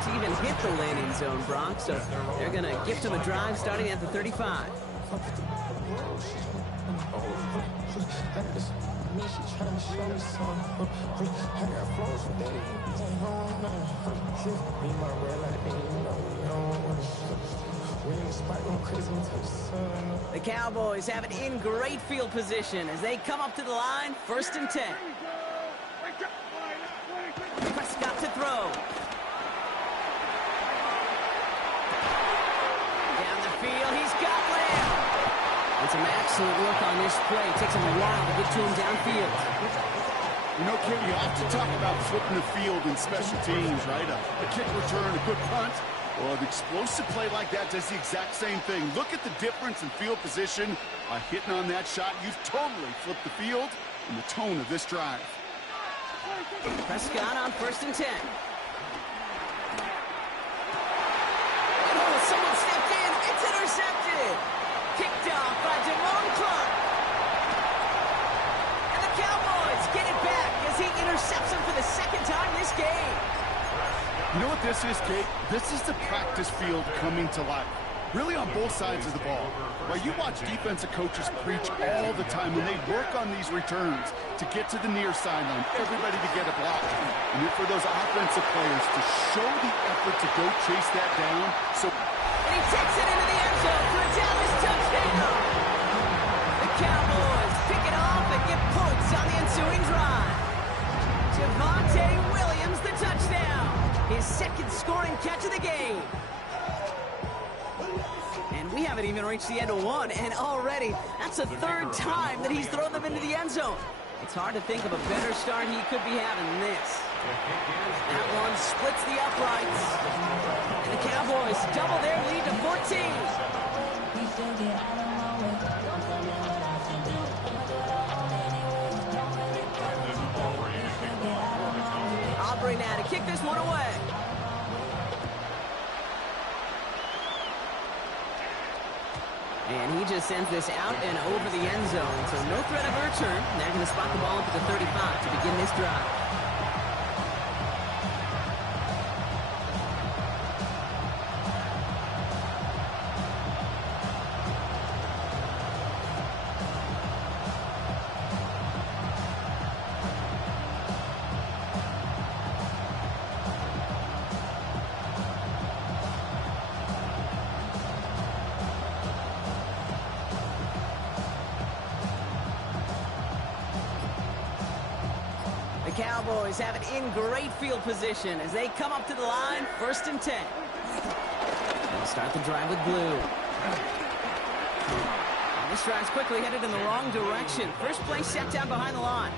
chance to even hit the landing zone, Brock, so they're going to gift him a drive starting at the 35. The Cowboys have it in great field position as they come up to the line, 1st and 10. Prescott to throw. Down the field, he's got Lamb. And some excellent work on this play. It takes him a while to get to him downfield. You know, Kim, you have to talk about flipping the field in special teams, right? A kick return, a good punt. Well, an explosive play like that does the exact same thing. Look at the difference in field position. By hitting on that shot, you've totally flipped the field and the tone of this drive. Prescott on 1st and 10. Oh, someone stepped in. It's intercepted. Picked off by Jamon Clark. And the Cowboys get it back as he intercepts him for the 2nd time this game. You know what this is, Kate? This is the practice field coming to life. Really on both sides of the ball. Right, you watch defensive coaches preach all the time when they work on these returns to get to the near sideline, everybody to get a block. And then for those offensive players to show the effort to go chase that down. And he takes it into the end zone for a Dallas touchdown. The Cowboys pick it off and get points on the ensuing drive. Javonte Williams, the touchdown. His 2nd scoring catch of the game. And we haven't even reached the end of one, and already that's the 3rd time that he's thrown them into the end zone. It's hard to think of a better start he could be having than this. That one splits the uprights. And the Cowboys double their lead to 14. Aubrey now to kick this one away. And he just sends this out and over the end zone. So no threat of a return. They're going to spot the ball up at the 35 to begin this drive. The Cowboys have it in great field position as they come up to the line, 1st and 10. They'll start the drive with blue. And this drive's quickly headed in the wrong direction. First play set down behind the line.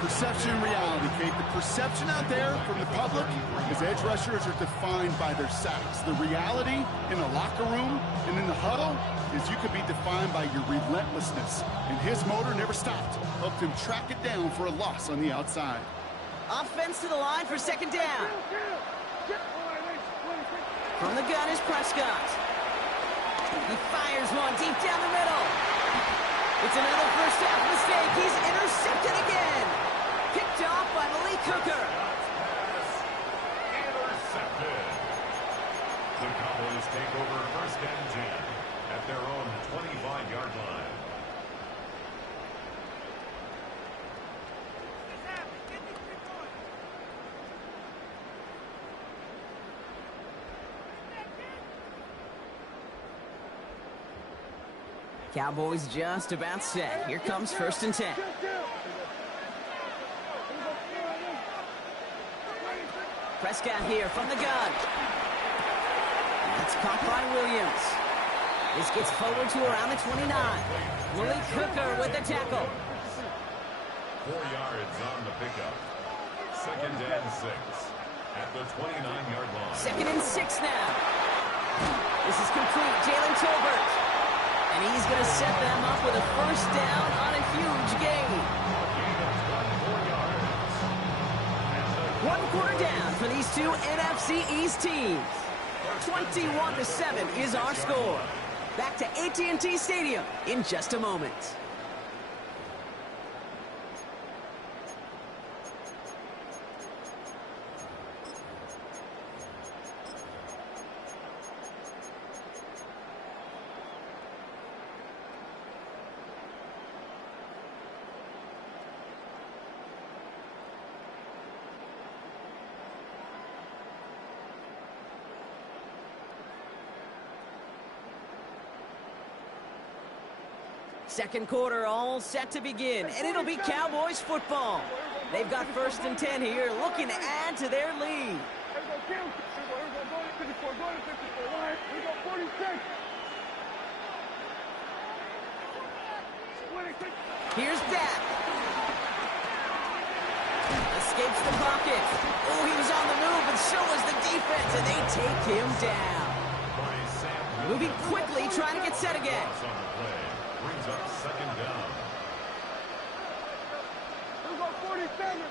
Perception and reality, Kate. The perception out there from the public is edge rushers are defined by their sacks. The reality in the locker room and in the huddle is you could be defined by your relentlessness. And his motor never stopped. Helped him track it down for a loss on the outside. Offense to the line for 2nd down. From the gun is Prescott. He fires one deep down the middle. It's another first half mistake. He's intercepted again. Picked off by Malik Hooker. Intercepted. The Cowboys take over 1st and 10 at their own 25-yard line. Cowboys just about set. Here comes 1st and 10. Prescott here from the gun. That's caught by Williams. This gets forward to around the 29. Malik Hooker with the tackle. 4 yards on the pickup. 2nd and 6 at the 29-yard line. 2nd and 6 now. This is complete. Jalen Tolbert. And he's going to set them up with a 1st down on a huge gain. 1 quarter down for these two NFC East teams. 21-7 is our score. Back to AT&T Stadium in just a moment. Second quarter all set to begin, and it'll be Cowboys football. They've got 1st and 10 here, looking to add to their lead. Here's Dak. Escapes the pocket. Oh, he was on the move, and so was the defense, and they take him down. Moving quickly, trying to get set again. Brings up 2nd down. We'll go 47.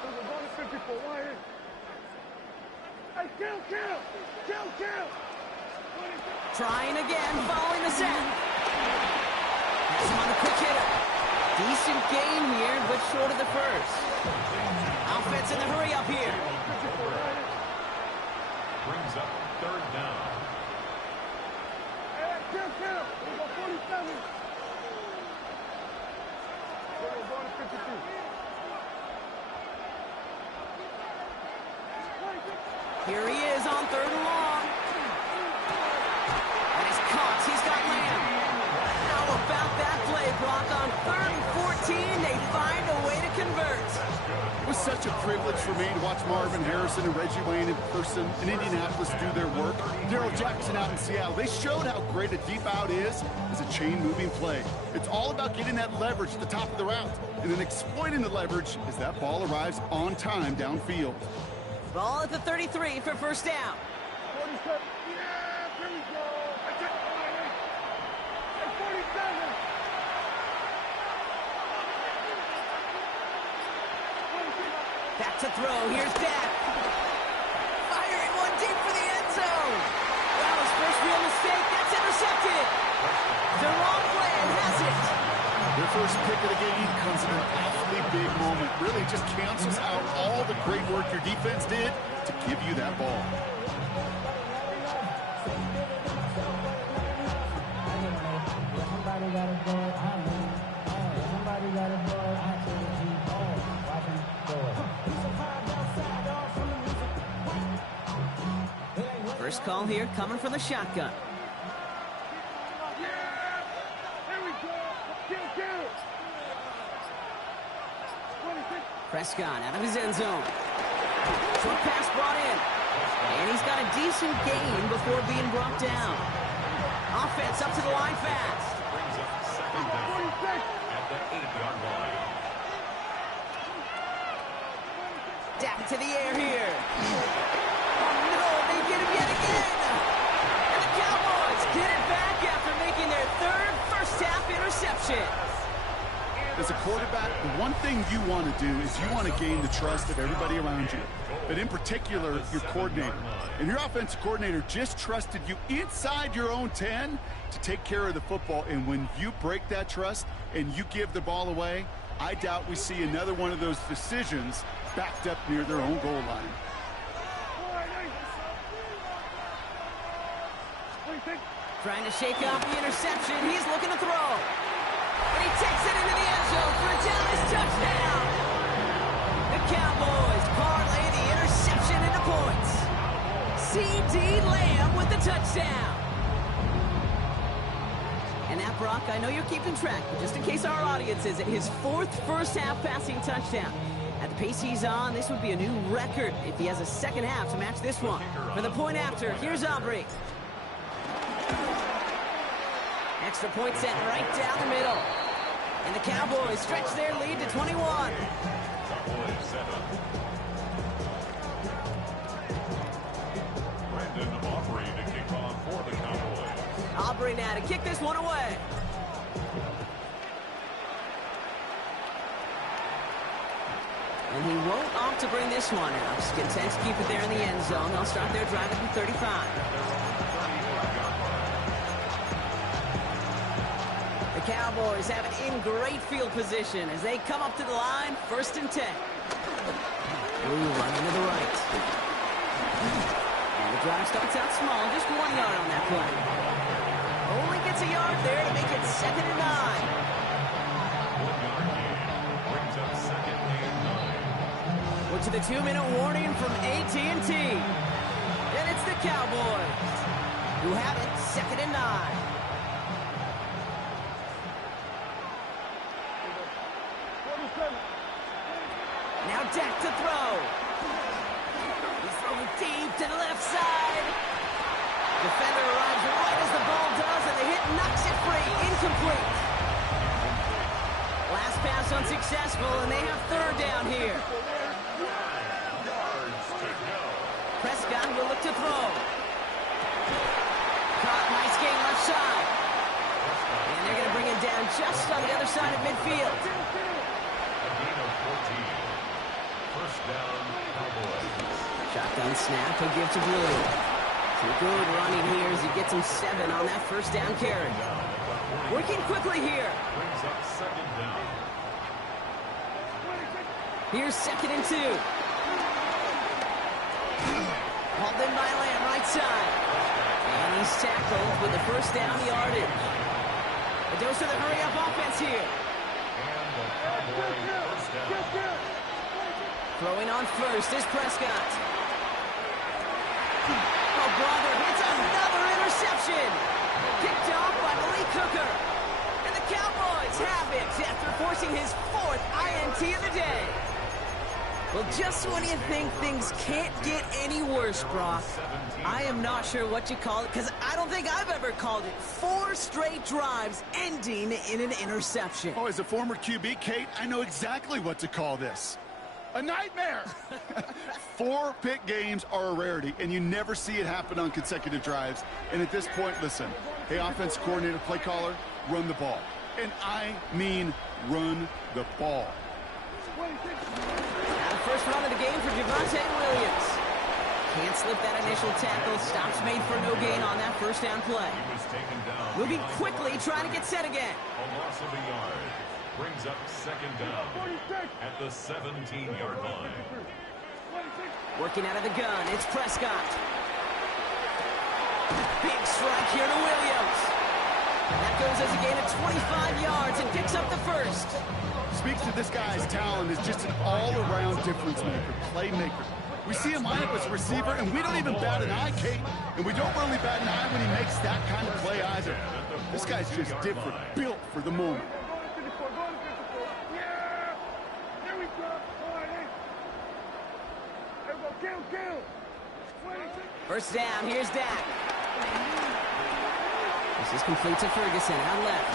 We'll go to 54. Why? Hey, kill. Trying again, following the set. Has him on the quick hitter. Decent gain here, but short of the first. Offense in the hurry up here. Brings up 3rd down. Hey, kill. We'll go 47. We'll go to 52. Here he is on 3rd and long. And he's caught. He's got Lamb. How about that play, Brock? On 3rd and 14, they find a way to convert. It was such a privilege for me to watch Marvin Harrison and Reggie Wayne in person in Indianapolis do their work. Darrell Jackson out in Seattle. They showed how great a deep out is as a chain-moving play. It's all about getting that leverage at the top of the route and then exploiting the leverage as that ball arrives on time downfield. Ball at the 33 for 1st down. 47. Yeah, here we go. Hey, 47. Back to throw. Here's Dak. Firing one deep for the end zone. Well, his first real mistake. That's intercepted. The wrong play and has it. Their first pick of the game comes in an awfully big moment. Really just cancels out all the great work your defense did to give you that ball. First call here coming from the shotgun. Prescott out of his end zone. Short pass brought in. And he's got a decent gain before being brought down. Offense up to the line fast. Brings up 2nd down at the 8-yard line. Dak to the air here. Oh, no, they get him yet again. And the Cowboys get it back after making their 3rd first-half interception. As a quarterback, the one thing you want to do is you want to gain the trust of everybody around you, but in particular, your coordinator. And your offensive coordinator just trusted you inside your own 10 to take care of the football. And when you break that trust and you give the ball away, I doubt we see another one of those decisions backed up near their own goal line. Trying to shake off the interception. He's looking to throw. And he takes it into the end zone for a Dallas touchdown. The Cowboys parlay the interception into points. C.D. Lamb with the touchdown. And now, Brock, I know you're keeping track, but just in case our audience isn't, his 4th first-half passing touchdown. At the pace he's on, this would be a new record if he has a second half to match this one. For the point after, here's Aubrey. Extra point set right down the middle. And the Cowboys stretch their lead to 21. Cowboys 7. Brandon Aubrey to kick off for the Cowboys. Aubrey now to kick this one away. And he won't opt to bring this one out. He's content to keep it there in the end zone. They'll start their drive at the 35. The Cowboys have it in great field position as they come up to the line, 1st and 10. Ooh, running to the right. And the drive starts out small, just 1 yard on that play. Only gets a yard there to make it 2nd and 9. 1-yard gain brings up 2nd and 9. We're to the 2-minute warning from AT&T. And it's the Cowboys who have it 2nd and 9. to throw. He's throwing deep to the left side. Defender arrives right as the ball does, and the hit knocks it free. Incomplete. Last pass unsuccessful, and they have third down here. Prescott will look to throw. Caught, nice gain left side. And they're going to bring it down just on the other side of midfield. A gain of 14. First down, Cowboys. Shotgun snap, he'll give to Blue. Some good running here as he gets him 7 on that first down carry. Working quickly here. Brings up second down. Here's 2nd and 2. Hauled in by Lamb, right side. And he's tackled with the first down yardage. A dose of the hurry-up offense here. And the Cowboys first down. Throwing on first is Prescott. Oh, brother, it's another interception. Picked off by Malik Hooker. And the Cowboys have it after forcing his 4th INT of the day. Well, just when you think things can't get any worse, Brock, I am not sure what you call it, because I don't think I've ever called it 4 straight drives ending in an interception. Oh, as a former QB, Kate, I know exactly what to call this. A nightmare! 4 pick games are a rarity, and you never see it happen on consecutive drives. And at this point, listen, hey, offense coordinator, play caller, run the ball. And I mean run the ball. Now the first run of the game for Javonte Williams. Can't slip that initial tackle. Stops made for no gain on that first down play. He was taken down. Moving quickly, trying to get set again. A loss of a yard. Brings up second down at the 17-yard line. Working out of the gun, it's Prescott. Big strike here to Williams. That goes as a gain of 25 yards and picks up the first. Speaks to this guy's talent as just an all-around difference maker, playmaker. We see him line up as a receiver, and we don't even bat an eye, Kate. And we don't really bat an eye when he makes that kind of play either. This guy's just different, built for the moment. First down, here's Dak. This is complete to Ferguson, out left.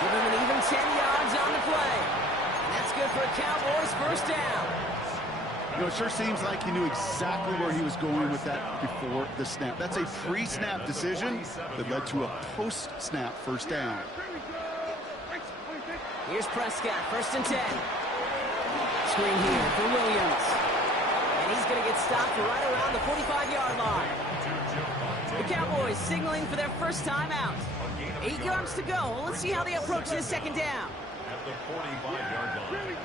Give him an even 10 yards on the play. And that's good for a Cowboys first down. You know, it sure seems like he knew exactly where he was going with that before the snap. That's a pre-snap decision that led to a post-snap first down. Here's Prescott, first and 10. Screen here for Williams. And he's going to get stopped right around the 45-yard line. The Cowboys signaling for their first time out. 8 yards to go. Let's see how they approach this second down. At the 45-yard line.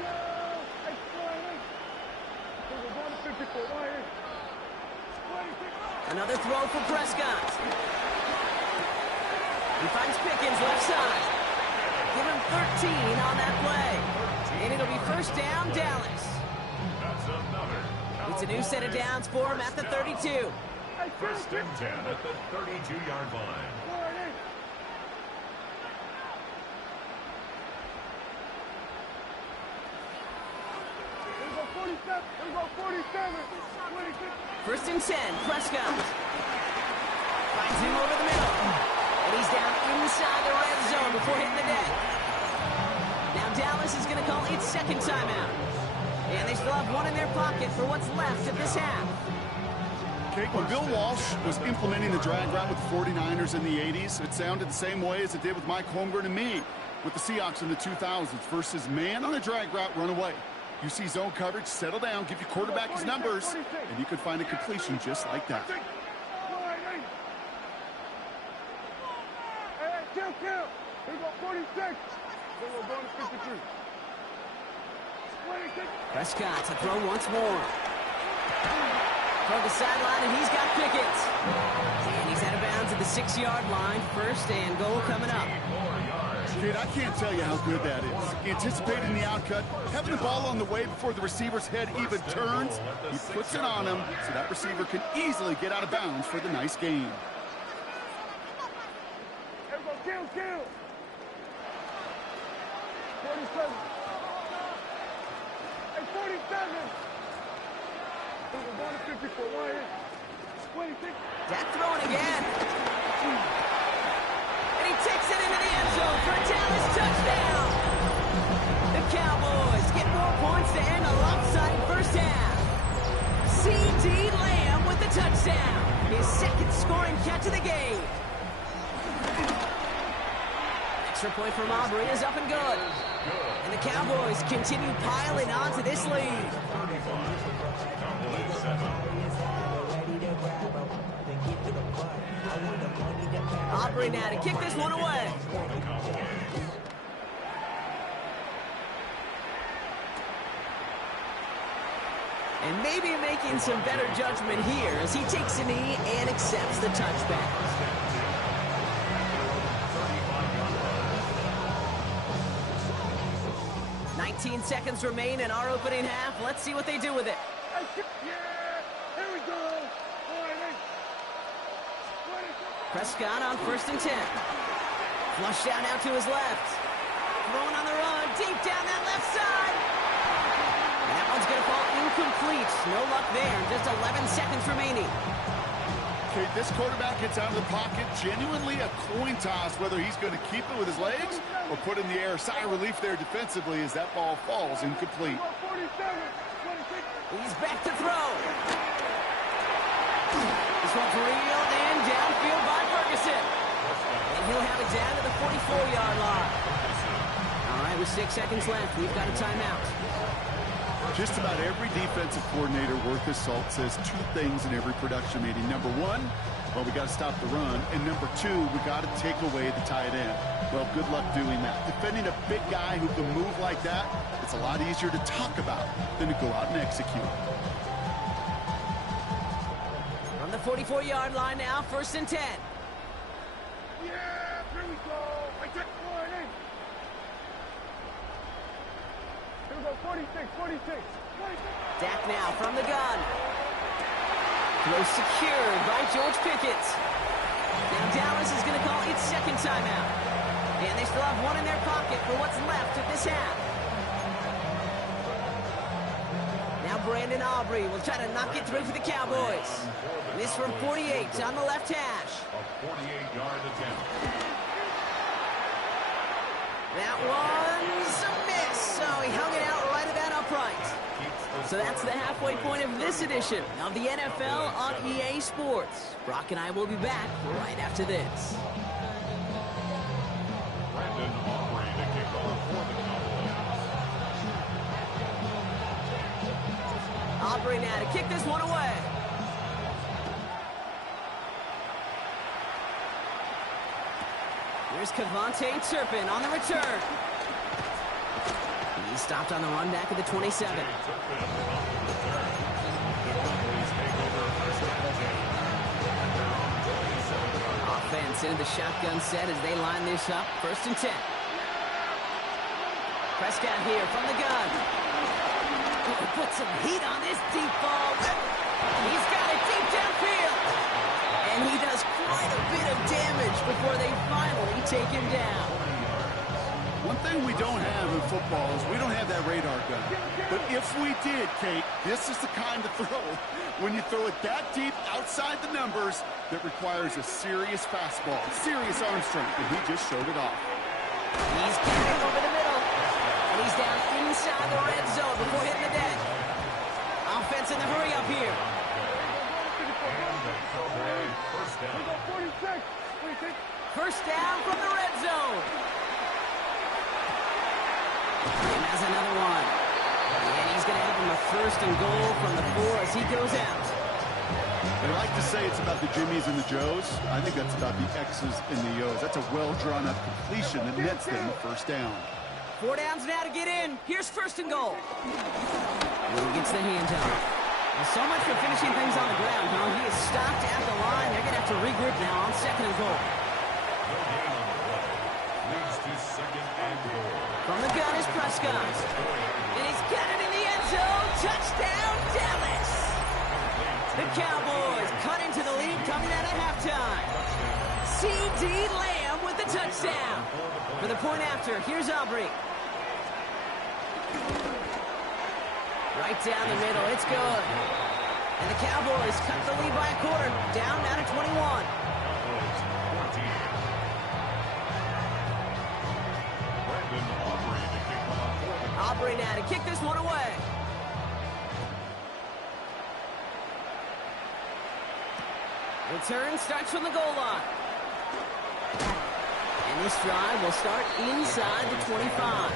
Another throw for Prescott. He finds Pickens left side. Give him 13 on that play. And it'll be first down, Dallas. That's another. It's a new set of downs for him at the 32. First and 10 at the 32-yard line. First and 10, Prescott. Finds him over the middle. And he's down inside the red zone before hitting the deck. Now Dallas is going to call its second timeout. And they still have one in their pocket for what's left of this half. Okay, when Bill Walsh was implementing the drag route with the 49ers in the 80s, it sounded the same way as it did with Mike Holmgren and me with the Seahawks in the 2000s versus man on a drag route, run away. You see zone coverage, settle down, give your quarterback his numbers, and you could find a completion just like that. Prescott to throw once more. Toward the sideline, and he's got Pickens. And he's out of bounds at the 6-yard line. First and goal coming up. Kid, I can't tell you how good that is. Anticipating the outcut, having the ball on the way before the receiver's head even turns. He puts it on him so that receiver can easily get out of bounds for the nice gain. 47. We're going to 54. 26. Dak throwing again. And he takes it into the end zone for a Dallas touchdown. The Cowboys get more points to end a lopsided first half. C.D. Lamb with the touchdown. His second scoring catch of the game. Extra point from Aubrey is up and good. And the Cowboys continue piling onto this lead. Aubrey now to kick this one away. And maybe making some better judgment here as he takes a knee and accepts the touchback. 19 seconds remain in our opening half. Let's see what they do with it. Yeah, here we go. Prescott on 1st and 10. Flushed out now to his left. Throwing on the run, deep down that left side. That one's going to fall incomplete. No luck there. Just 11 seconds remaining. Okay, this quarterback gets out of the pocket. Genuinely a coin toss whether he's going to keep it with his legs or put in the air. Sigh of relief there defensively as that ball falls incomplete. 47. 26. He's back to throw. This one's reeled in downfield by Ferguson. And he'll have it down to the 44-yard line. All right, with 6 seconds left, we've got a timeout. Just about every defensive coordinator worth his salt says two things in every production meeting. Number one, well, we got to stop the run. And number two, we got to take away the tight end. Well, good luck doing that. Defending a big guy who can move like that, it's a lot easier to talk about than to go out and execute. From the 44-yard line now, 1st and 10. Yeah, here we go. I took 40. Here we go, 46, 46, 46. Dak now from the gun. Throw secured by George Pickett. Now Dallas is going to call its second timeout. And they still have one in their pocket for what's left of this half. Now Brandon Aubrey will try to knock it through for the Cowboys. And this from 48 on the left hash. A 48-yard attempt. That one's a miss. So he hung it out right at that upright. So that's the halfway point of this edition of the NFL on EA Sports. Brock and I will be back right after this. Brandon Aubrey to kick off for the Cowboys. Aubrey now to kick this one away. Here's Kevontae Turpin on the return. He stopped on the run back at the 27. Offense into the shotgun set as they line this up. 1st and 10. Prescott here from the gun. Put some heat on this deep ball. He's got it deep downfield. And he does quite a bit of damage before they finally take him down. One thing we don't have in football is we don't have that radar gun. But if we did, Kate, this is the kind of throw, when you throw it that deep outside the numbers, that requires a serious fastball, serious arm strength, and he just showed it off. He's carrying over the middle. And he's down inside the red zone before hitting the deck. Offense in the hurry up here. First down from the red zone. And that's another one. And he's going to have him a 1st and goal from the 4 as he goes out. They like to say it's about the Jimmies and the Joes. I think that's about the X's and the O's. That's a well-drawn-up completion that nets them a 1st down. 4 downs now to get in. Here's 1st and goal. Will gets the handoff. Well, so much for finishing things on the ground, huh? He is stopped at the line. They're going to have to regroup now on 2nd and goal. No gain on the play. Leads to 2nd and goal. From the gun is Prescott. And he's got it in the end zone. Touchdown, Dallas. The Cowboys cut into the lead coming out of halftime. C.D. Lamb with the touchdown. For the point after, here's Aubrey. Right down the middle. It's good. And the Cowboys cut the lead by a quarter. Down now to 21. Cowboys 14. Brandon Aubrey to kick off for the Aubrey now to kick this one away. Return starts from the goal line. And this drive will start inside the 25.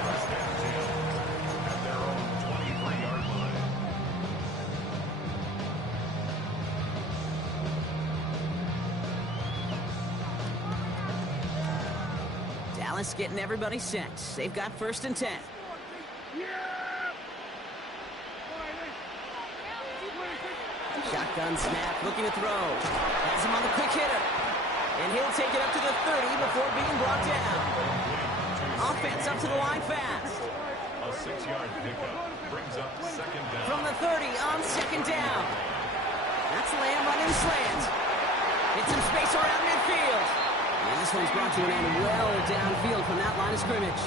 at their own 23-yard line. Dallas getting everybody set. They've got 1st and 10. Shotgun snap, looking to throw. Has him on the quick hitter. And he'll take it up to the 30 before being brought down. Offense up to the line fast. A 6-yard pickup brings up 2nd down. From the 30 on 2nd down. That's Lamb running slant. Get some space around midfield. And this one's brought to an end well downfield from that line of scrimmage.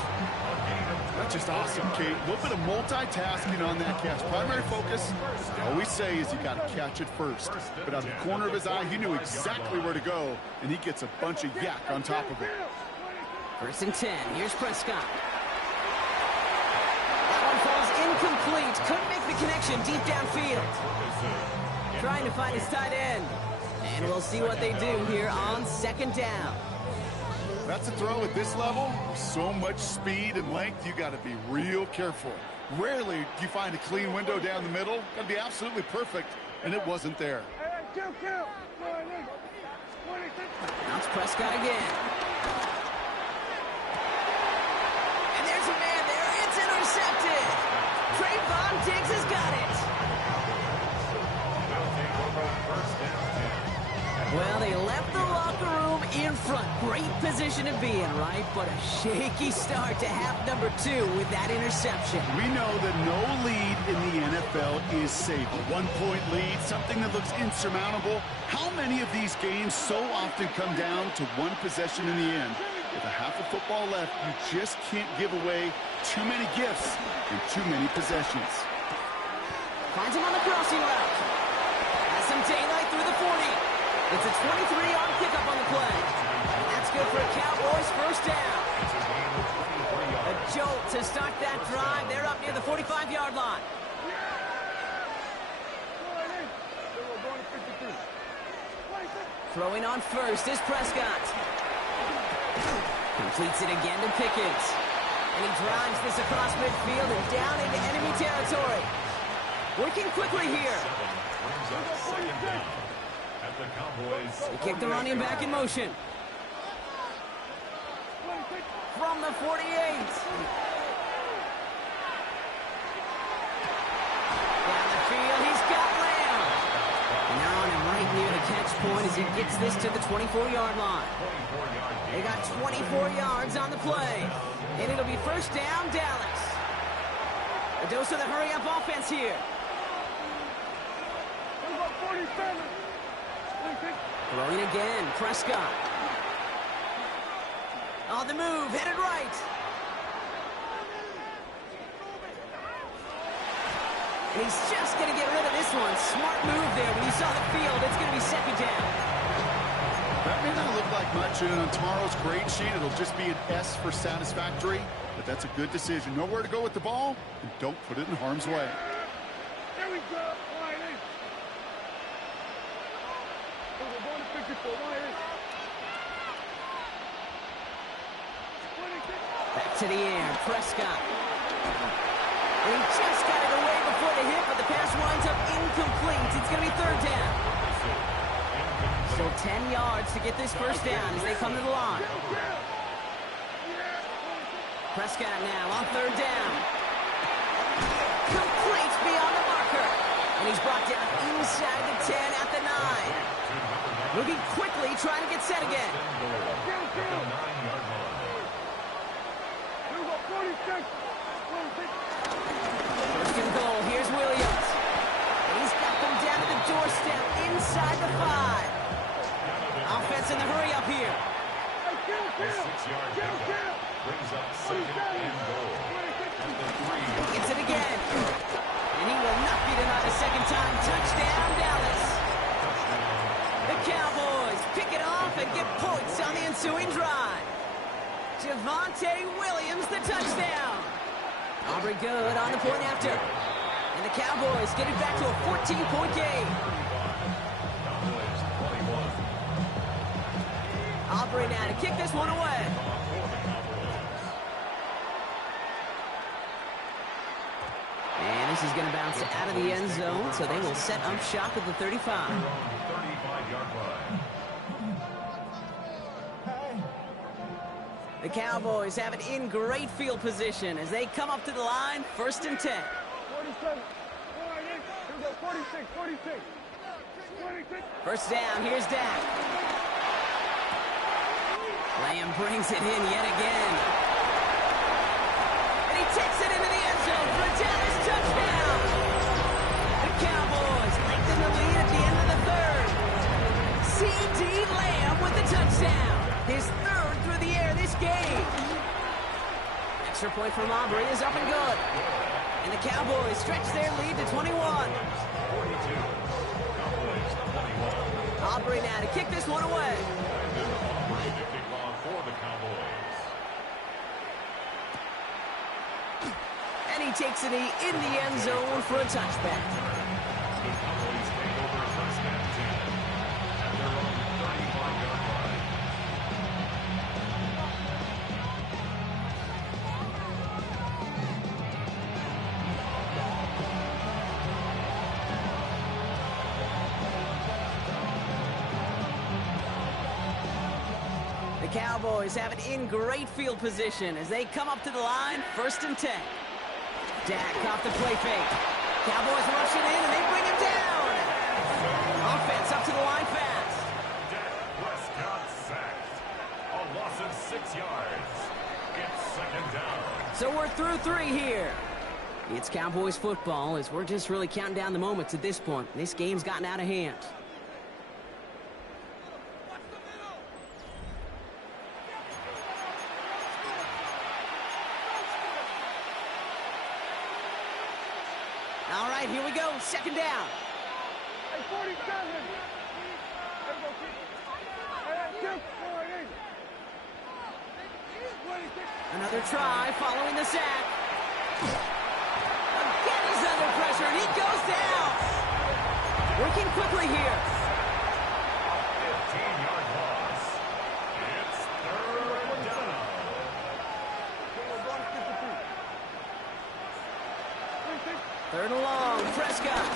That's just awesome, Kate. A little bit of multitasking on that catch. Primary focus, as I always say, is you got to catch it first. But out of the corner of his eye, he knew exactly where to go, and he gets a bunch of yak on top of it. 1st and 10. Here's Prescott. That one falls incomplete. Couldn't make the connection deep downfield. Trying to find his tight end. And we'll see what they do here on 2nd down. That's a throw at this level. So much speed and length, you got to be real careful. Rarely do you find a clean window down the middle. Got to be absolutely perfect, and it wasn't there. Now it's Prescott again. And there's a man there. It's intercepted. Trayvon Diggs has got it. They'll take over 1st down 10. Well, they left the locker room in front. Great position to be in, right? But a shaky start to half number 2 with that interception. We know that no lead in the NFL is safe. A 1-point lead, something that looks insurmountable. How many of these games so often come down to one possession in the end? With a half of football left, you just can't give away too many gifts and too many possessions. Finds him on the crossing route. Has some daylight through the 40. It's a 23-yard pickup on the play. And that's good for a Cowboys 1st down. A jolt to start that drive. They're up near the 45-yard line. Throwing on 1st is Prescott. Completes it again to Pickens. And he drives this across midfield and down into enemy territory. Working quickly here. Brings up 2nd down. At the Cowboys. They kick the running back in motion. From the 48. Down the field, he's got Lamb. And now on him right near the catch point as he gets this to the 24-yard line. They got 24 yards on the play. And it'll be 1st down, Dallas. A dose of the hurry-up offense here. Throwing again, Prescott. On the move, headed right. And he's just going to get rid of this one. Smart move there. When you saw the field, it's going to be 2nd down. That may not look like much, and on tomorrow's grade sheet, it'll just be an S for satisfactory, but that's a good decision. Know where to go with the ball, and don't put it in harm's way. There we go. Back to the air, Prescott. And he just got it away before the hit, but the pass winds up incomplete. It's going to be 3rd down. So 10 yards to get this 1st down as they come to the line. Prescott now on 3rd down. Complete beyond the marker. And he's brought down inside the 10 at the 9. Moving quickly, trying to get set again. First and goal, here's Williams. And he's got them down to the doorstep inside the 5. Offense in the hurry up here. A 6-yard pickup brings up 2nd and goal. At the 3. Gets it again. And And he will not be denied a second time. Touchdown, Dallas. The Cowboys pick it off and get points on the ensuing drive. Javonte Williams, the touchdown. Aubrey good on the point after. And the Cowboys get it back to a 14-point game. Aubrey now to kick this one away. And this is going to bounce out of the end zone, so they will set up shop at the 35. The Cowboys have it in great field position as they come up to the line, 1st and 10. 47. Here we go, 46, 46. 46. First down, here's Dak. Lamb brings it in yet again. And he takes it into the end zone for a Dallas touchdown. The Cowboys lengthen the lead at the end of the 3rd. C.D. Lamb with the touchdown. His 3rd through the air this game. Extra point from Aubrey is up and good. And the Cowboys stretch their lead to 21. Aubrey now to kick this one away. And he takes it in the end zone for a touchback. The Cowboys have it in great field position as they come up to the line, 1st and 10. Dak off the play fake. Cowboys rush it in and they bring him down. Offense up to the line fast. Dak Prescott sacked. A loss of 6 yards. It's 2nd down. So we're through 3 here. It's Cowboys football as we're just really counting down the moments at this point. This game's gotten out of hand. All right, here we go. 2nd down. Hey, 47. Another try following the sack. Again, he's under pressure, and he goes down. Working quickly here. 15-yard loss. It's 3rd down. 3rd and long. Prescott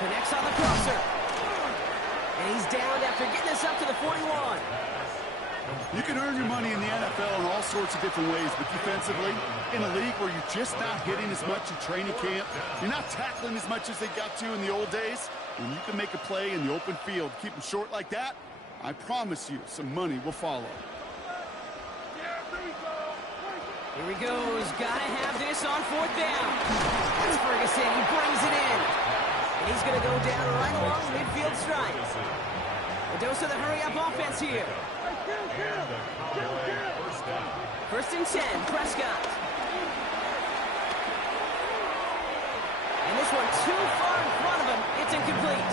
connects on the crosser. And he's down after getting this up to the 41. You can earn your money in the NFL in all sorts of different ways, but defensively, in a league where you're just not hitting as much in training camp, you're not tackling as much as they got to in the old days, when you can make a play in the open field, keep them short like that, I promise you some money will follow. Here he goes. Gotta have this on 4th down. That's Ferguson. He brings it in. And he's going to go down right along the midfield stripe. A dose of the hurry-up offense here. 1st and 10, Prescott. And this one too far in front of him. It's incomplete.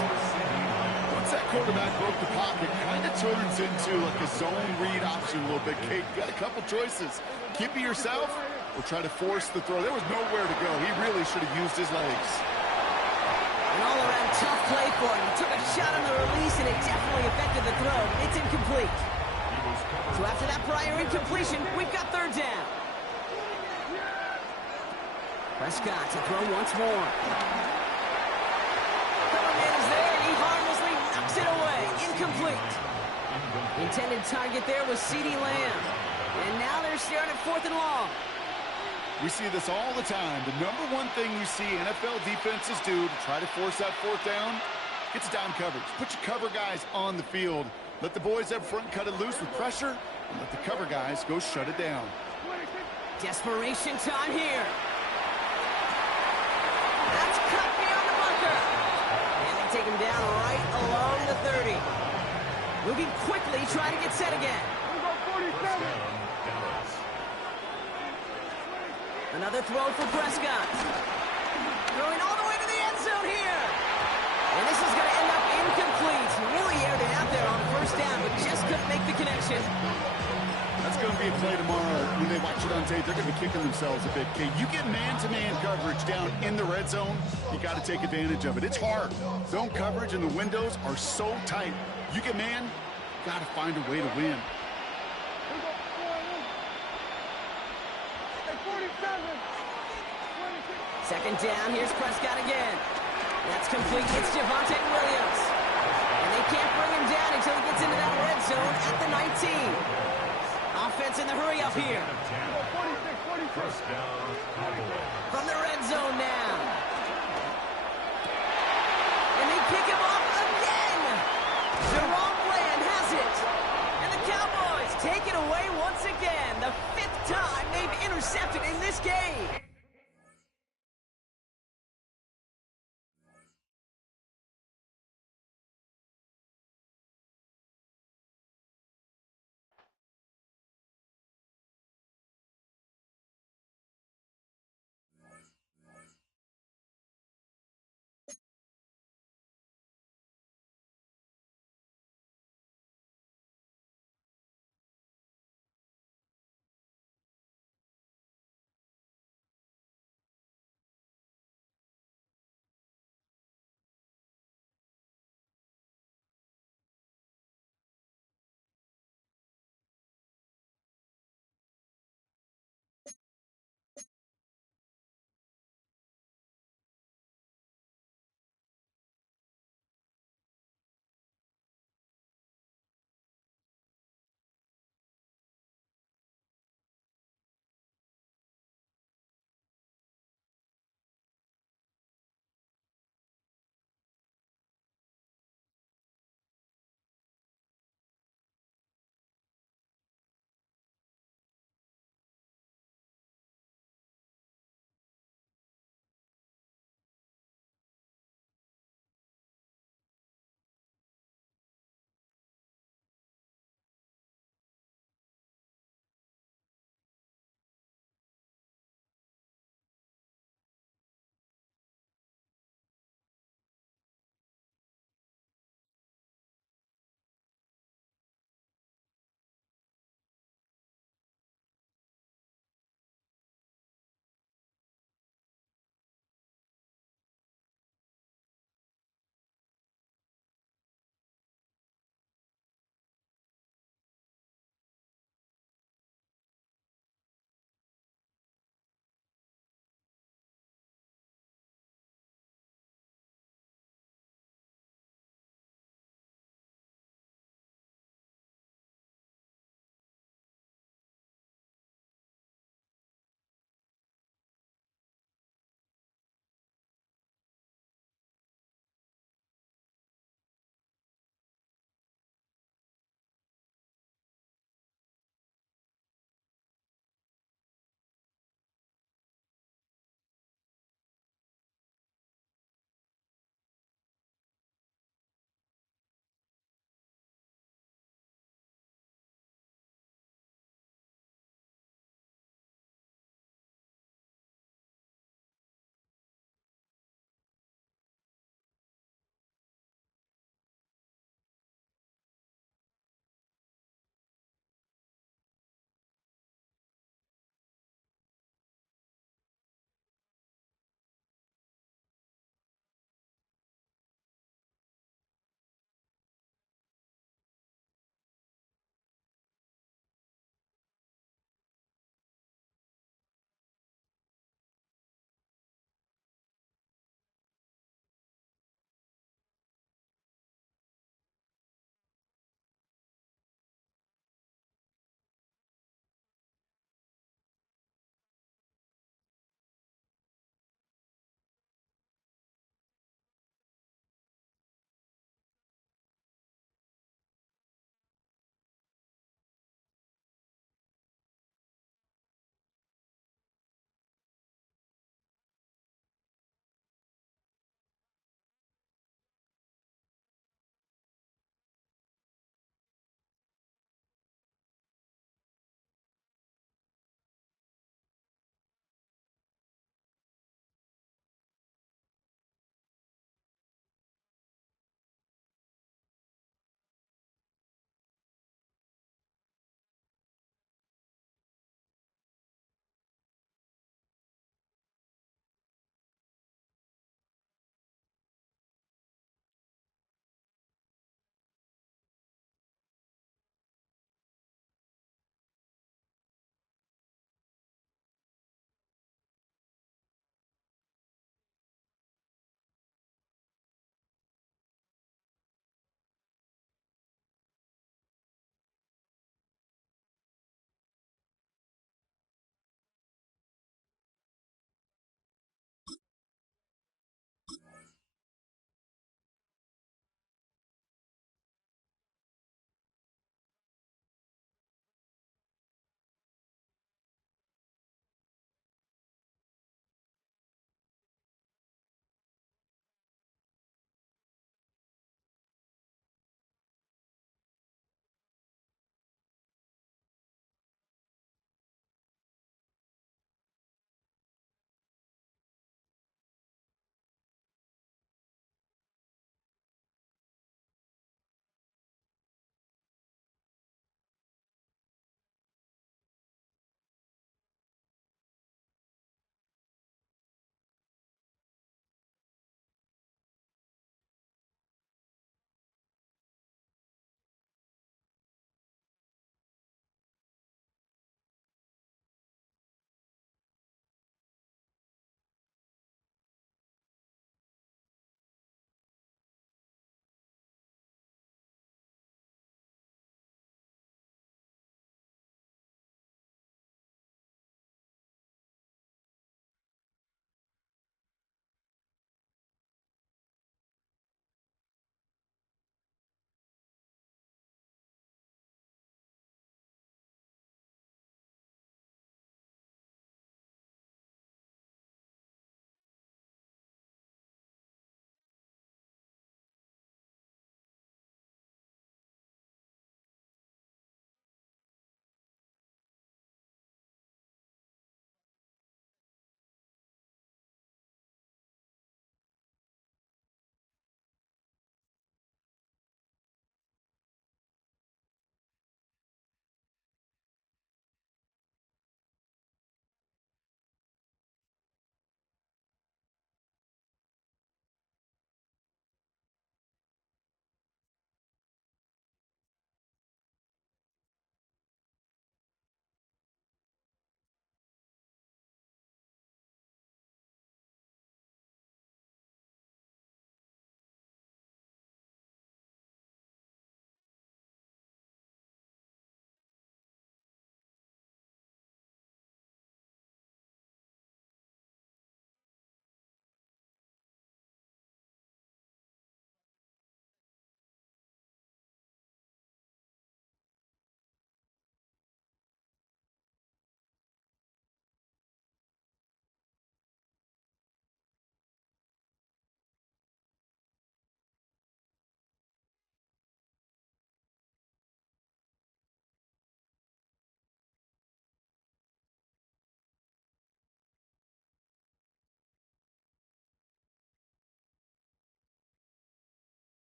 Once that quarterback broke the pocket, kind of turns into like a zone read option a little bit. Kate, got a couple choices. Keep it yourself or try to force the throw. There was nowhere to go. He really should have used his legs. An all-around tough play for him. He took a shot on the release, and it definitely affected the throw. It's incomplete. So after that prior incompletion, we've got 3rd down. Prescott to throw once more. Coverman is there, and he harmlessly knocks it away. Incomplete. The intended target there was C.D. Lamb. And now they're staring at 4th and long. We see this all the time. The number one thing you see NFL defenses do to try to force that 4th down, it's down coverage. Put your cover guys on the field. Let the boys up front cut it loose with pressure, and let the cover guys go shut it down. Desperation time here. That's cut beyond the bunker. And they take him down right along the 30. Moving quickly, trying to get set again. Another throw for Prescott. Throwing all the way to the end zone here. And this is going to end up incomplete. Really aired it out there on first down, but just couldn't make the connection. That's going to be a play tomorrow. When they watch it on tape, they're going to be kicking themselves a bit. Okay, you get man-to-man coverage down in the red zone, you got to take advantage of it. It's hard. Zone coverage and the windows are so tight. You get man, got to find a way to win. Second down, here's Prescott again. That's complete. It's Javonte Williams. And they can't bring him down until he gets into that red zone at the 19. Offense in the hurry up here. First down, Cowboys. From the red zone now. And they pick him off again. Jerome Bland has it. And the Cowboys take it away once again. The 5th time they've intercepted in this game.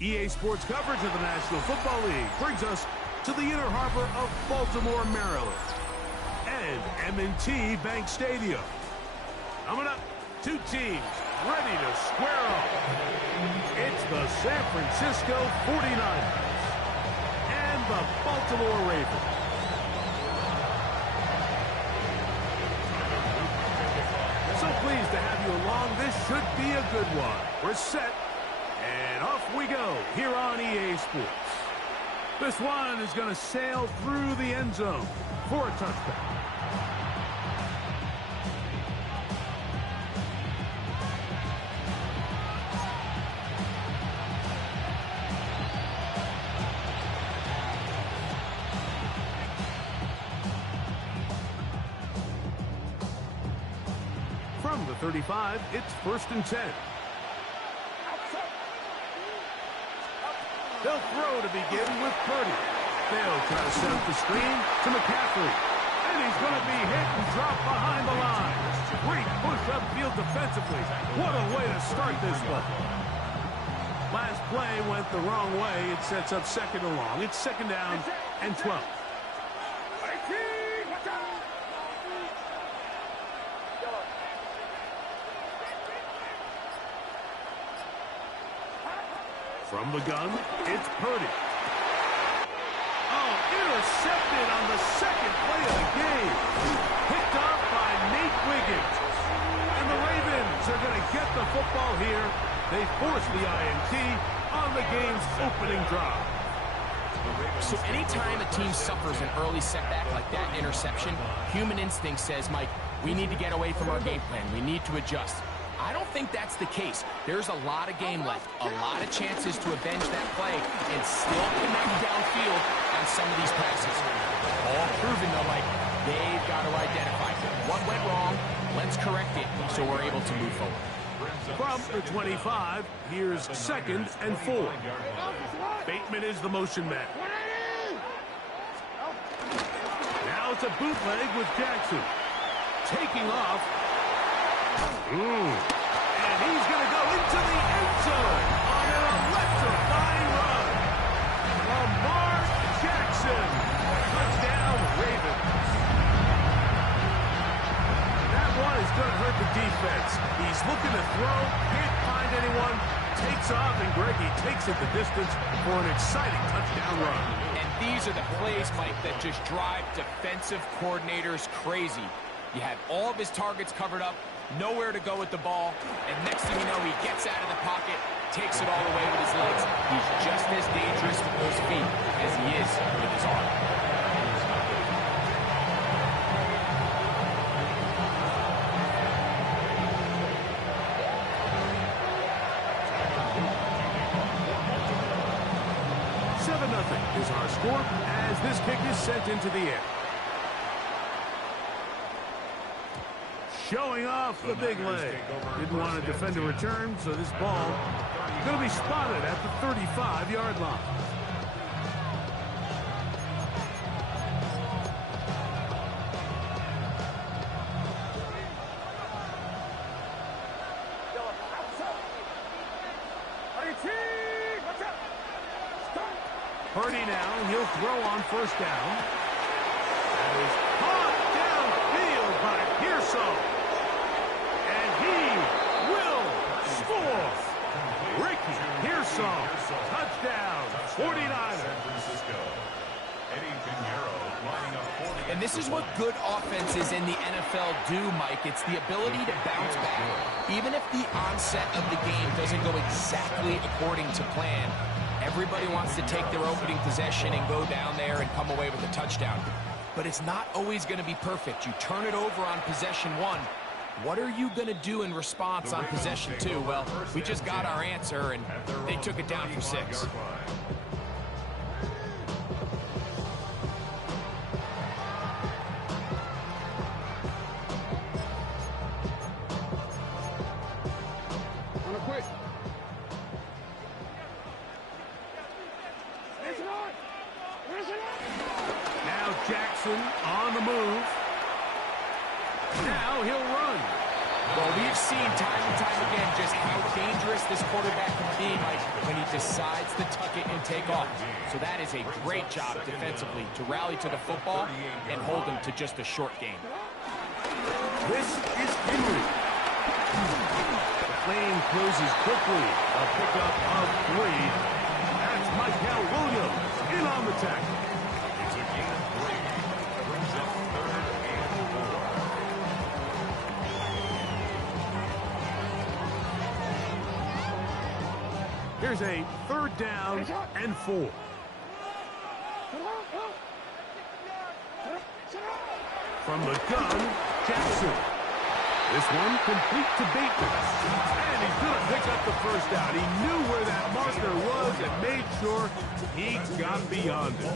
EA Sports coverage of the National Football League brings us to the inner harbor of Baltimore, Maryland, and M&T Bank Stadium. Coming up, two teams ready to square up. It's the San Francisco 49ers and the Baltimore Ravens. So pleased to have you along. This should be a good one. We're set. And off we go here on EA Sports. This one is going to sail through the end zone for a touchdown. From the 35, it's 1st and 10. They'll throw to begin with Purdy. They'll try to set up the screen to McCaffrey. And he's going to be hit and dropped behind the line. Great push upfield defensively. What a way to start this one. Last play went the wrong way. It sets up 2nd and long. It's 2nd down and 12. From the gun, it's Purdy. Oh, intercepted on the 2nd play of the game. Picked up by Nate Wiggins. And the Ravens are going to get the football here. They force the INT on the game's opening drive. So anytime a team suffers an early setback like that interception, human instinct says, Mike, we need to get away from our game plan. We need to adjust. I don't think that's the case. There's a lot of game left, a lot of chances to avenge that play and still connect downfield on some of these passes. All proven, though, Mike, they've got to identify what went wrong, let's correct it so we're able to move forward. From the 25, here's 2nd and 4. Bateman is the motion man. Now it's a bootleg with Jackson. Taking off. And he's going to go into the end zone on an electrifying run. Lamar Jackson. Touchdown, Ravens. That one is going to hurt the defense. He's looking to throw, can't find anyone, takes off, and Greggy takes it the distance for an exciting touchdown run. And these are the plays, Mike, that just drive defensive coordinators crazy. You had all of his targets covered up, nowhere to go with the ball, and next thing you know, he gets out of the pocket, takes it all away with his legs. He's just as dangerous with those feet as he is with his arm. Is our score as this kick is sent into the air. Showing off the big leg. Didn't want to defend a return, so this ball is going to be spotted at the 35-yard line. Purdy now, he'll throw on 1st down. That is caught downfield by Pearson. And he will score. Ricky Pearson, touchdown, 49ers. And this is what good offenses in the NFL do, Mike. It's the ability to bounce back. Even if the onset of the game doesn't go exactly according to plan, everybody wants to take their opening possession and go down there and come away with a touchdown. But it's not always going to be perfect. You turn it over on possession 1. What are you going to do in response on possession 2? Well, we just got our answer, and they took it down for 6. Jackson on the move. Now he'll run. Well, we've seen time and time again just how dangerous this quarterback can be, Mike, when he decides to tuck it and take off. So that is a great job defensively to rally to the football and hold him to just a short game. This is Henry. The plane closes quickly. A pickup of 3. That's Michael Williams in on the tackle. It's a gain of 3. Brings up 3rd and 4. Here's a 3rd down and 4. From the gun, Jackson. This one complete to Bateman. And he's going to pick up the first down. He knew where that marker was and made sure he got beyond it.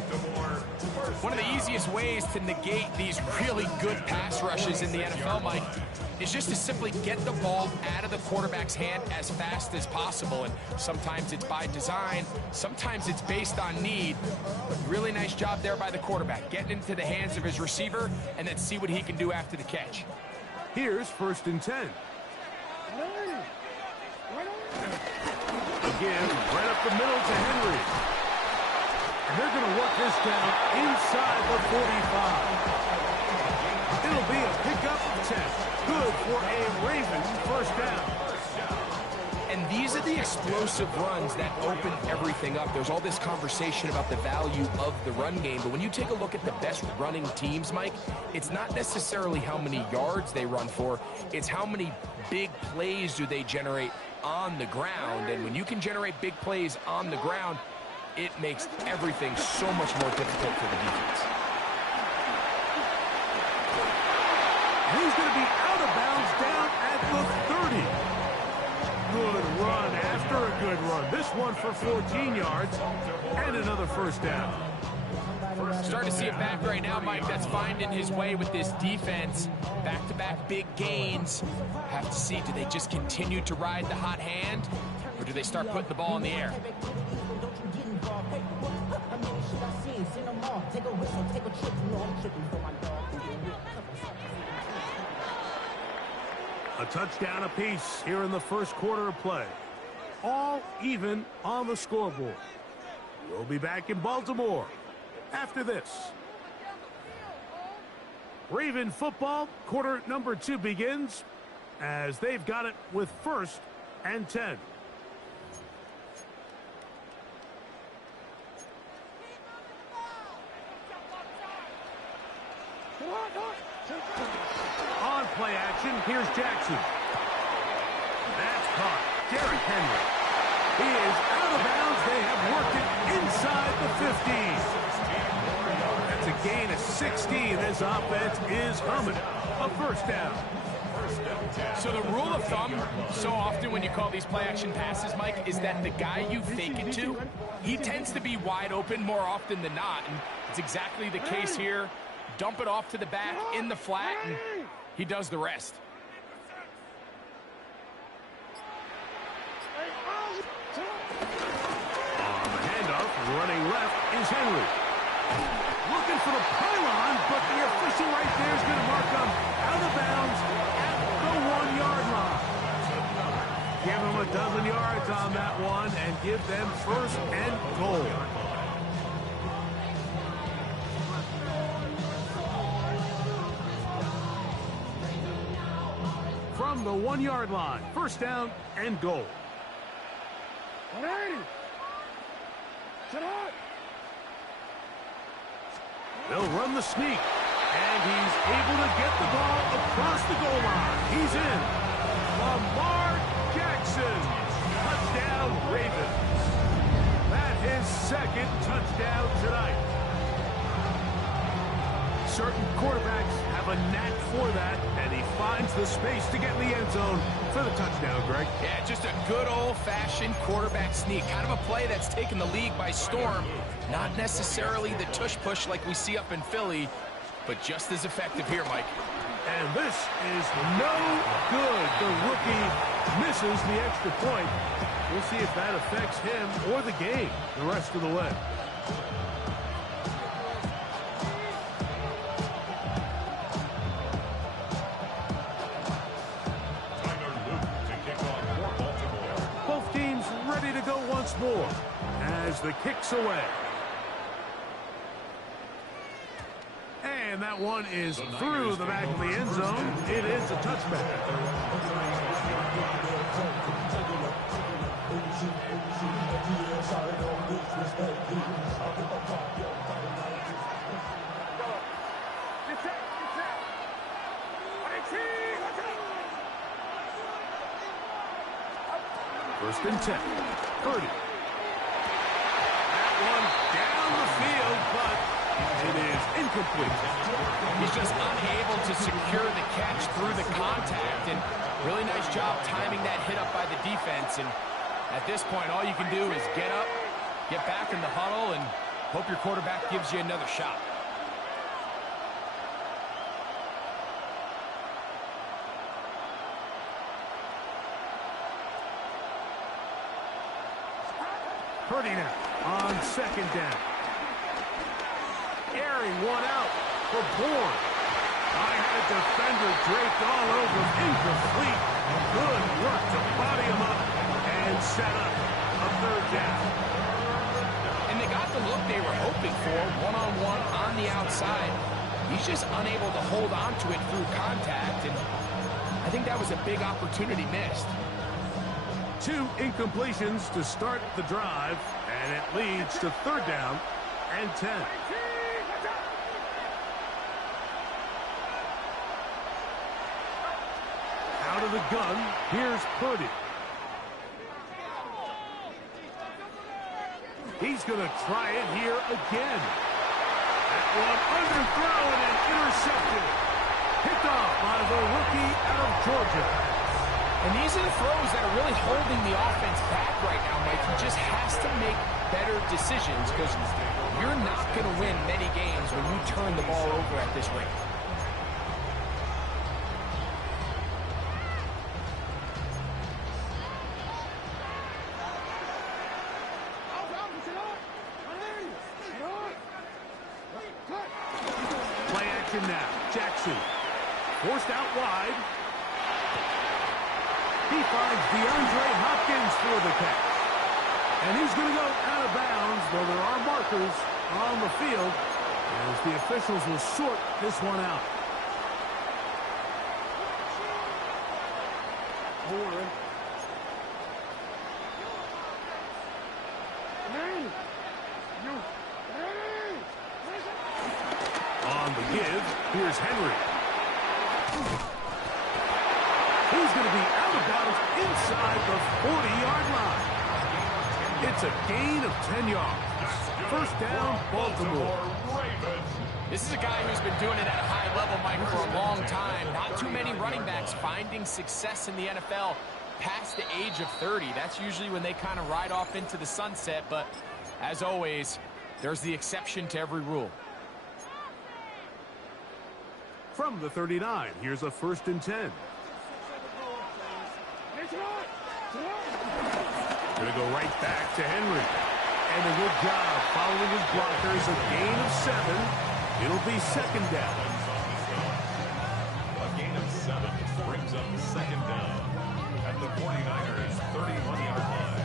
One of the easiest ways to negate these really good pass rushes in the NFL, Mike, is just to simply get the ball out of the quarterback's hand as fast as possible. And sometimes it's by design, sometimes it's based on need. But really nice job there by the quarterback, getting into the hands of his receiver and then see what he can do after the catch. Here's 1st and 10. Again, right up the middle to Henry. And they're going to work this down inside the 45. It'll be a pickup of 10. Good for a Ravens first down. And these are the explosive runs that open everything up. There's all this conversation about the value of the run game, but when you take a look at the best running teams, Mike, it's not necessarily how many yards they run for, it's how many big plays do they generate on the ground. And when you can generate big plays on the ground, it makes everything so much more difficult for the defense. And he's going to be out of bounds down at the 30. Good run after a good run. This one for 14 yards and another first down. Starting to see it back right now, Mike, that's finding his way with this defense. Back-to-back big gains. Have to see, do they just continue to ride the hot hand, or do they start putting the ball in the air? A touchdown apiece here in the first quarter of play. All even on the scoreboard. We'll be back in Baltimore after this. Raven football, quarter number 2 begins as they've got it with 1st and 10. On play action, here's Jackson. That's caught. Derrick Henry. He is out of bounds. They have worked it inside the 15. That's a gain of 16. This offense is humming. A first down. So the rule of thumb, so often when you call these play-action passes, Mike, is that the guy you fake it to, he tends to be wide open more often than not. And it's exactly the case here. Dump it off to the back in the flat, and he does the rest. On the handoff, running left is Henry. Looking for the pylon, but the official right there is going to mark him out of bounds at the 1-yard line. Give him a dozen yards on that one and give them 1st and goal. From the 1-yard line, first down and goal. 180. They'll run the sneak, and he's able to get the ball across the goal line. He's in. Lamar Jackson. Touchdown, Ravens. That's his 2nd touchdown tonight. Certain quarterbacks have a knack for that, and he finds the space to get in the end zone for the touchdown, Greg. Yeah, just a good old-fashioned quarterback sneak. Kind of a play that's taken the league by storm. Not necessarily the tush-push like we see up in Philly, but just as effective here, Mike. And this is no good. The rookie misses the extra point. We'll see if that affects him or the game the rest of the way. Baltimore as the kick's away. And that one is through the back of the end zone. It is a touchback. First and 10. Purdy. That one down the field, but it is incomplete. He's just unable to secure the catch through the contact, and really nice job timing that hit up by the defense. And at this point, all you can do is get up, get back in the huddle, and hope your quarterback gives you another shot. Purdy now on second down. Airing one out for Bourne. I had a defender draped all over him. Incomplete. Good work to body him up and set up a third down. And they got the look they were hoping for, one-on-one on the outside. He's just unable to hold on to it through contact, and I think that was a big opportunity missed. 2 incompletions to start the drive, and it leads to third down and 10. Out of the gun, here's Purdy. He's going to try it here again. That one underthrown and intercepted. Picked off by the rookie out of Georgia. And these are the throws that are really holding the offense back right now, Mike. He just has to make better decisions because you're not going to win many games when you turn the ball over at this rate. Play action now. Jackson forced out wide. He finds DeAndre Hopkins for the catch. And he's going to go out of bounds, though there are markers on the field, as the officials will sort this one out. On the give, here's Henry. He's going to be out of bounds inside the 40-yard line. It's a gain of 10 yards. First down, Baltimore. This is a guy who's been doing it at a high level, Mike, for a long time. Not too many running backs finding success in the NFL past the age of 30. That's usually when they kind of ride off into the sunset, but as always, there's the exception to every rule. From the 39, here's a first and 10. Going to go right back to Henry. And a good job following his blockers. A gain of 7. It'll be second down. A gain of 7 brings up second down at the 49ers' 31-yard line.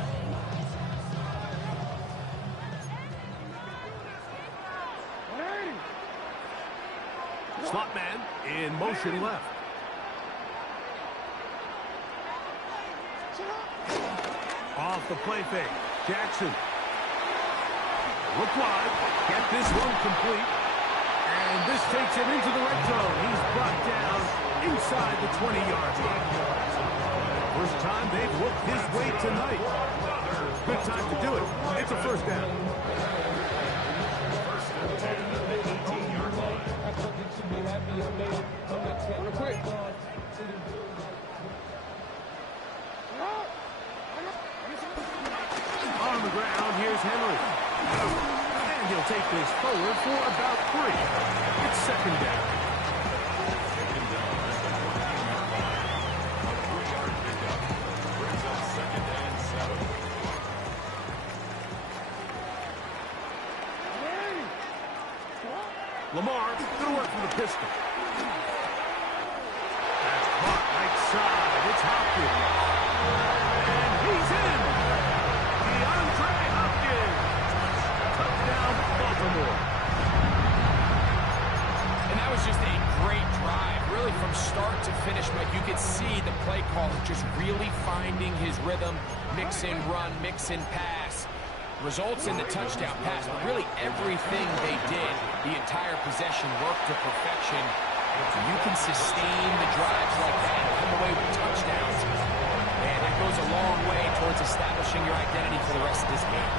Slot man in motion left. Off the play fake. Jackson. Look wide. Get this one complete. And this takes him into the red zone. He's brought down inside the 20-yard line. First time they've looked his way tonight. Good time to do it. It's a first down. First and 10 at the 18-yard line. On the ground, here's Henry. And he'll take this forward for about 3. It's second down. Second down at the 14-yard line. A 3-yard pickup brings up second and 7. Lamar, good work from the pistol. That's caught right side. It's Hopkins. And he's in. DeAndre mix and run, mix and pass. Results in the touchdown pass, but really everything they did, the entire possession worked to perfection. You can sustain the drives like that and come away with touchdowns. And that goes a long way towards establishing your identity for the rest of this game.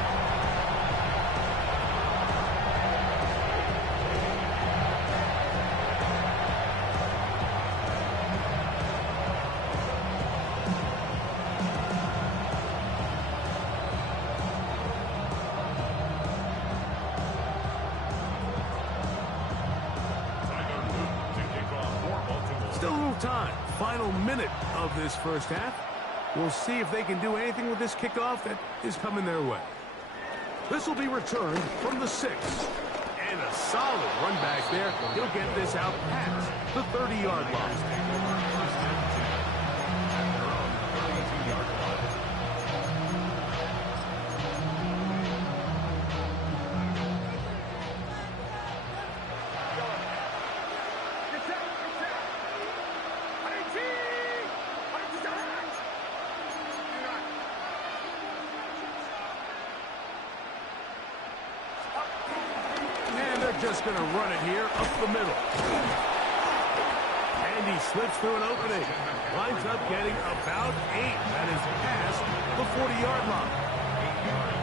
Still a little time. Final minute of this first half. We'll see if they can do anything with this kickoff that is coming their way. This will be returned from the 6. And a solid run back there. He'll get this out past the 30-yard line. Just going to run it here up the middle. And he slips through an opening. Winds up getting about 8. That is past the 40-yard line.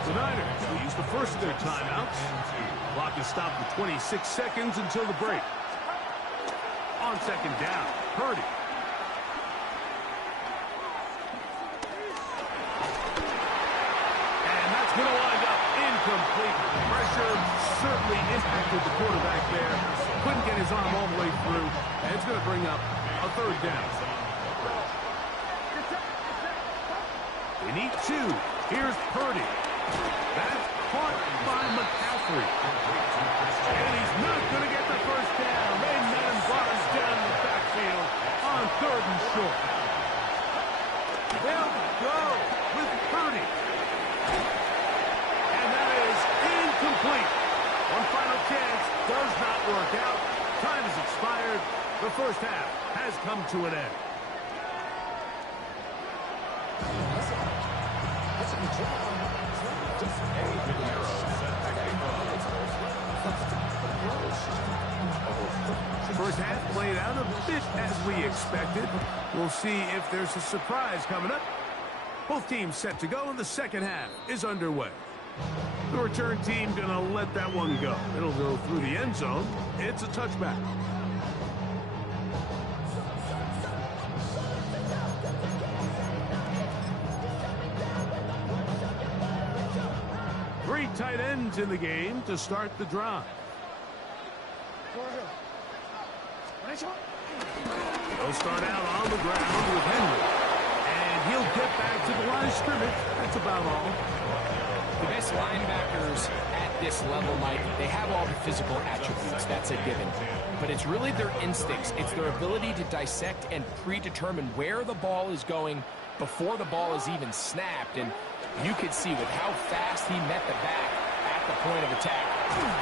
The Niners will use the first of their timeouts. Clock is stopped for 26 seconds until the break. On second down, Purdy. And that's going to wind up incomplete. Pressure certainly impacted the quarterback there. Couldn't get his arm all the way through. And it's going to bring up a third down. They need 2. Here's Purdy. That's caught by McCaffrey. And he's not going to get the first down. They met him, brought us down the backfield on 3rd and short. They'll go with Purdy. And that is incomplete. One final chance does not work out. Time has expired. The first half has come to an end. First half played out a bit as we expected. We'll see if there's a surprise coming up. Both teams set to go, and the second half is underway. The return team going to let that one go. It'll go through the end zone. It's a touchback. Three tight ends in the game to start the drive. They'll start out on the ground with Henry. And he'll get back to the line of scrimmage. That's about all. The best linebackers at this level, Mike, they have all the physical attributes. That's a given. But it's really their instincts. It's their ability to dissect and predetermine where the ball is going before the ball is even snapped. And you could see with how fast he met the back at the point of attack,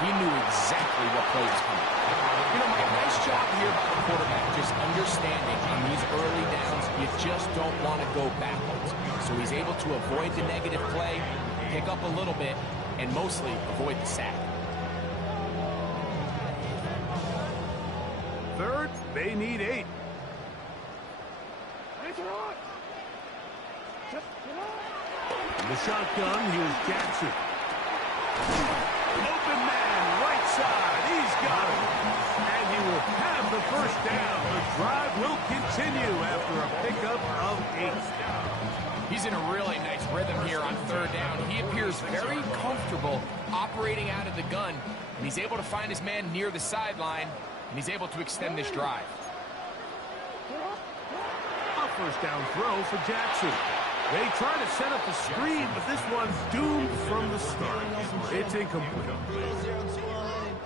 he knew exactly what play was coming. You know, Mike, nice job here by the quarterback, just understanding on these early downs, you just don't want to go backwards. So he's able to avoid the negative play, pick up a little bit, and mostly avoid the sack. Third, they need 8. In the shotgun, here's Jackson. Open man, right side. He's got it. And he will have the first down. The drive will continue after a pickup of 8. He's in a really nice rhythm here on third down. He appears very comfortable operating out of the gun, and he's able to find his man near the sideline, and he's able to extend this drive. A first down throw for Jackson. They try to set up the screen, but this one's doomed from the start. It's incomplete.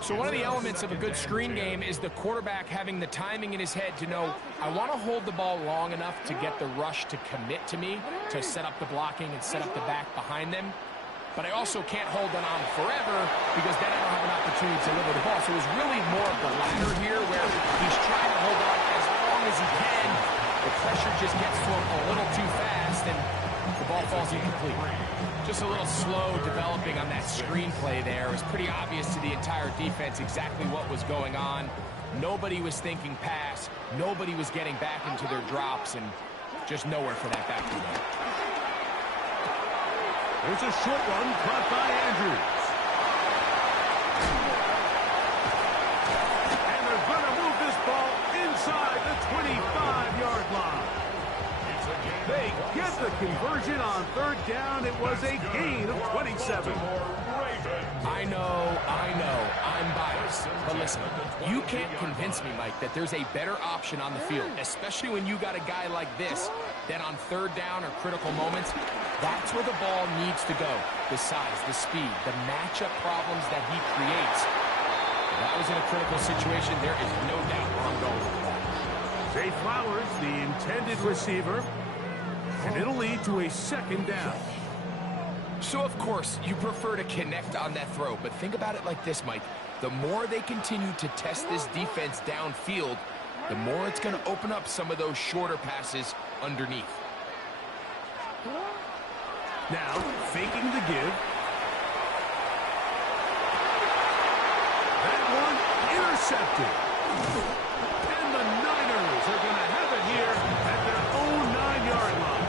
So one of the elements of a good screen game is the quarterback having the timing in his head to know, I want to hold the ball long enough to get the rush to commit to me, to set up the blocking and set up the back behind them. But I also can't hold it on forever because then I don't have an opportunity to deliver the ball. So it's really more of the latter here where he's trying to hold on as long as he can. The pressure just gets to him a little too fast, and the ball falls incomplete. Just a little slow developing on that screenplay there. It was pretty obvious to the entire defense exactly what was going on. Nobody was thinking pass. Nobody was getting back into their drops, and just nowhere for that back to go. There's a short one caught by Andrews. And they're going to move this ball inside the 25-yard line. They get the conversion on third down. It was a gain of 27. I know, I'm biased. But listen, you can't convince me, Mike, that there's a better option on the field, especially when you got a guy like this, that on third down or critical moments, that's where the ball needs to go. The size, the speed, the matchup problems that he creates. If that was in a critical situation, there is no doubt where I'm going with that. Zay Flowers, the intended receiver, and it'll lead to a second down. So, of course, you prefer to connect on that throw, but think about it like this, Mike. The more they continue to test this defense downfield, the more it's going to open up some of those shorter passes underneath. Now, faking the give. That one intercepted. And the Niners are going to have it here at their own 9-yard line.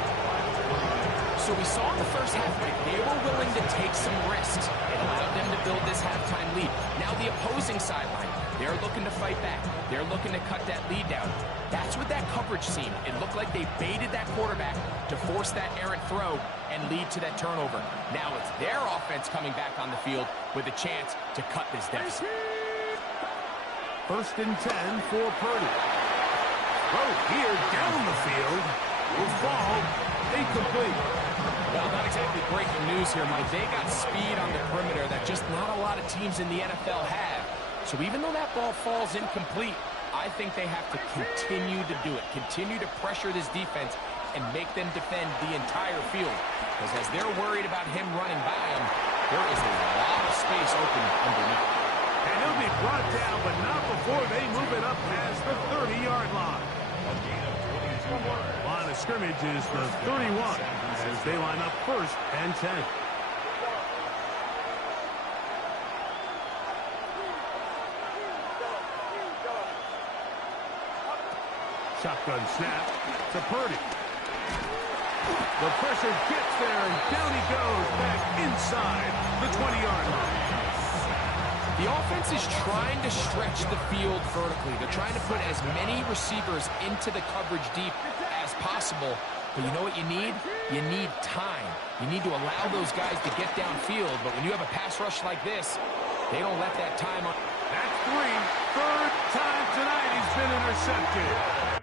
So we saw in the first half, Mike, they were willing to take some risks. It allowed them to build this halftime lead. Now the opposing sideline, they're looking to fight back. They're looking to cut that lead down. That's what that coverage seemed. It looked like they baited that quarterback to force that errant throw and lead to that turnover. Now it's their offense coming back on the field with a chance to cut this deficit. 1st and 10 for Purdy. Throw here down the field. Will fall incomplete. Well, not exactly breaking news here, Mike. They got speed on the perimeter that just not a lot of teams in the NFL have. So even though that ball falls incomplete, I think they have to continue to do it. Continue to pressure this defense and make them defend the entire field. Because as they're worried about him running by them, there is a lot of space open underneath. And he'll be brought down, but not before they move it up past the 30-yard line. Line of scrimmage is the 31 as they line up 1st and 10. Shotgun snap to Purdy. The pressure gets there, and down he goes back inside the 20-yard line. The offense is trying to stretch the field vertically. They're trying to put as many receivers into the coverage deep as possible. But you know what you need? You need time. You need to allow those guys to get downfield. But when you have a pass rush like this, they don't let that time on. That's 3. 3rd time tonight he's been intercepted.